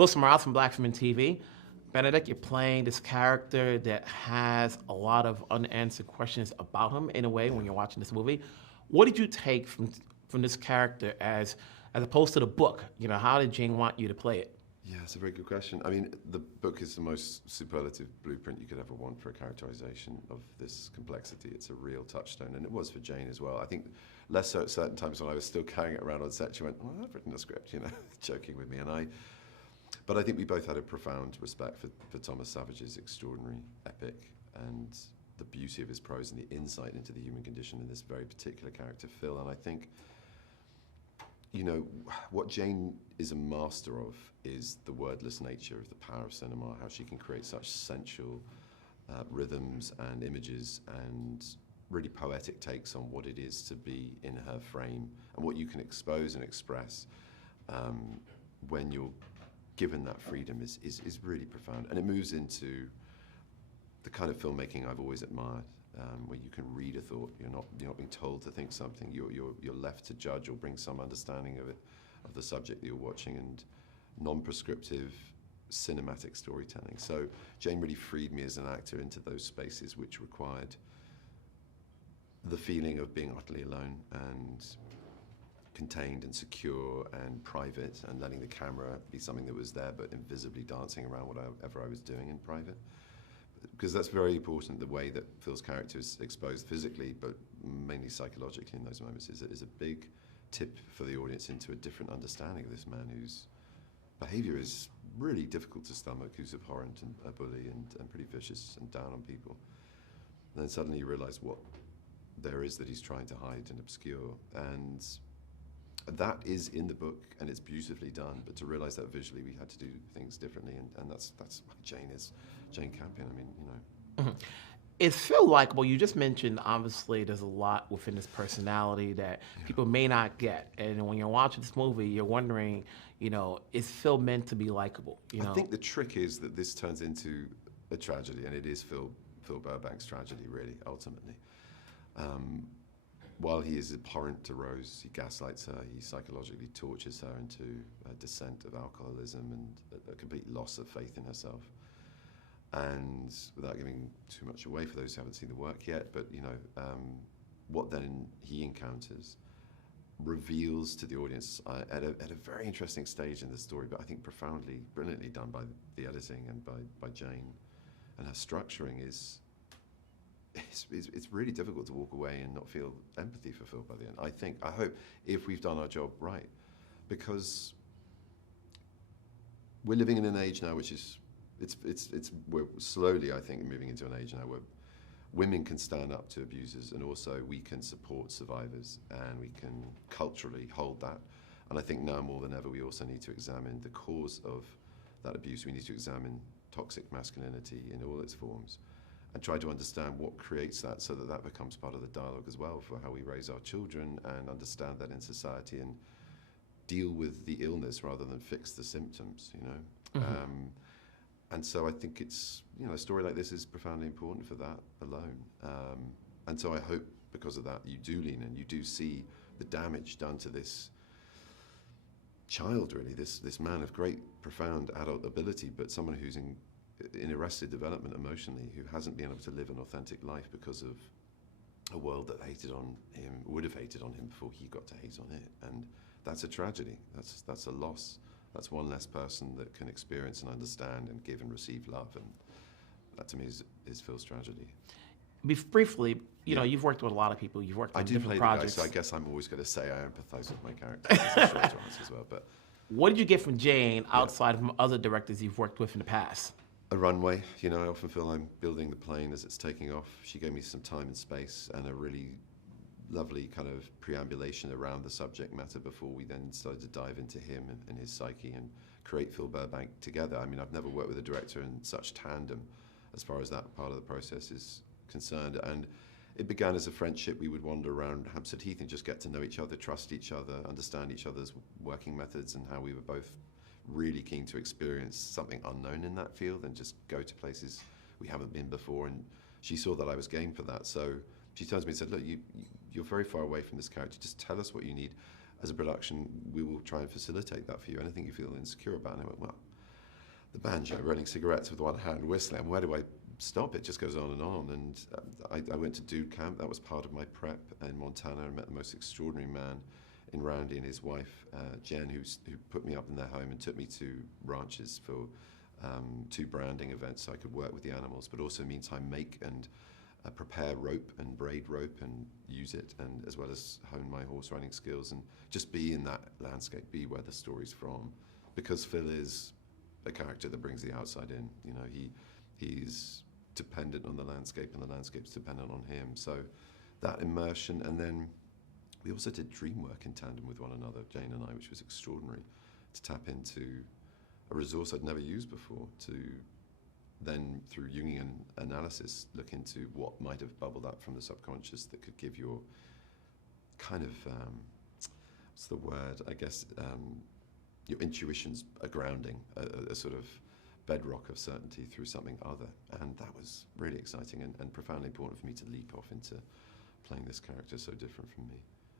Wilson Morales from Black Film TV. Benedict, you're playing this character that has a lot of unanswered questions about him in a way when you're watching this movie. What did you take from this character as opposed to the book? You know, how did Jane want you to play it? Yeah, it's a very good question. I mean, the book is the most superlative blueprint you could ever want for a characterization of this complexity. It's a real touchstone, and it was for Jane as well. I think less so at certain times when I was still carrying it around on set. She went, "Well, I've written a script," you know, joking with me, But I think we both had a profound respect for Thomas Savage's extraordinary epic and the beauty of his prose and the insight into the human condition in this very particular character, Phil. And I think, you know, what Jane is a master of is the wordless nature of the power of cinema, how she can create such sensual rhythms and images and really poetic takes on what it is to be in her frame and what you can expose and express when you're given that freedom is really profound. And it moves into the kind of filmmaking I've always admired, where you can read a thought. You're not being told to think something. You're left to judge or bring some understanding of it, of the subject that you're watching, and non-prescriptive cinematic storytelling. So Jane really freed me as an actor into those spaces which required the feeling of being utterly alone and contained and secure and private, and letting the camera be something that was there but invisibly dancing around whatever I was doing in private. Because that's very important, the way that Phil's character is exposed physically, but mainly psychologically in those moments, is a big tip for the audience into a different understanding of this man whose behavior is really difficult to stomach, who's abhorrent and a bully and pretty vicious and down on people. And then suddenly you realize what there is that he's trying to hide and obscure. And that is in the book, and it's beautifully done. But to realize that visually, we had to do things differently, and that's why Jane is Jane Campion. I mean, you know. Mm-hmm. It's Phil likable. You just mentioned, obviously, there's a lot within his personality that people may not get. And when you're watching this movie, you're wondering, you know, is Phil meant to be likable? You know? I think the trick is that this turns into a tragedy, and it is Phil Burbank's tragedy, really, ultimately. While he is abhorrent to Rose, he gaslights her, he psychologically tortures her into a descent of alcoholism and a complete loss of faith in herself. And without giving too much away for those who haven't seen the work yet, but you know, what then he encounters reveals to the audience at a very interesting stage in the story, but I think profoundly, brilliantly done by the editing and by Jane. And her structuring it's really difficult to walk away and not feel empathy for Phil by the end. I hope, if we've done our job right, because we're living in an age now which is, we're slowly, I think, moving into an age now where women can stand up to abusers, and also we can support survivors, and we can culturally hold that. And I think now more than ever, we also need to examine the cause of that abuse. We need to examine toxic masculinity in all its forms, and try to understand what creates that, so that that becomes part of the dialogue as well for how we raise our children and understand that in society and deal with the illness rather than fix the symptoms, you know. Mm-hmm. And so I think it's, you know, a story like this is profoundly important for that alone. And so I hope because of that you do lean in, you do see the damage done to this child, really, this man of great, profound adult ability, but someone who's in arrested development emotionally, who hasn't been able to live an authentic life because of a world that hated on him, would have hated on him before he got to hate on it. And that's a tragedy. That's a loss. That's one less person that can experience and understand and give and receive love. And that, to me, is Phil's tragedy. Briefly, you know, you've worked with a lot of people. You've worked on different projects. I do play the guy, so I guess I'm always going to say I empathize with my character. It's a short answer as well. But what did you get from Jane outside from other directors you've worked with in the past? A runway. You know, I often feel I'm building the plane as it's taking off. She gave me some time and space and a really lovely kind of preambulation around the subject matter before we then started to dive into him and his psyche and create Phil Burbank together. I mean, I've never worked with a director in such tandem as far as that part of the process is concerned. And it began as a friendship. We would wander around Hampstead Heath and just get to know each other, trust each other, understand each other's working methods, and how we were both really keen to experience something unknown in that field and just go to places we haven't been before. And she saw that I was game for that. So she turns to me and said, look, you're very far away from this character. Just tell us what you need. As a production, we will try and facilitate that for you. Anything you feel insecure about. And I went, well, the banjo, rolling cigarettes with one hand, whistling. Where do I stop? It just goes on. And I went to dude camp. That was part of my prep in Montana. I met the most extraordinary man in Randy and his wife, Jen, who put me up in their home and took me to ranches for 2 branding events so I could work with the animals, but also meantime make and prepare rope and braid rope and use it, and as well as hone my horse riding skills and just be in that landscape, be where the story's from. Because Phil is a character that brings the outside in. You know, he's dependent on the landscape and the landscape's dependent on him. So that immersion, and then we also did dream work in tandem with one another, Jane and I, which was extraordinary, to tap into a resource I'd never used before, to then, through Jungian analysis, look into what might have bubbled up from the subconscious that could give your kind of, what's the word, I guess, your intuition's a grounding, a sort of bedrock of certainty through something other. And that was really exciting and profoundly important for me to leap off into playing this character so different from me.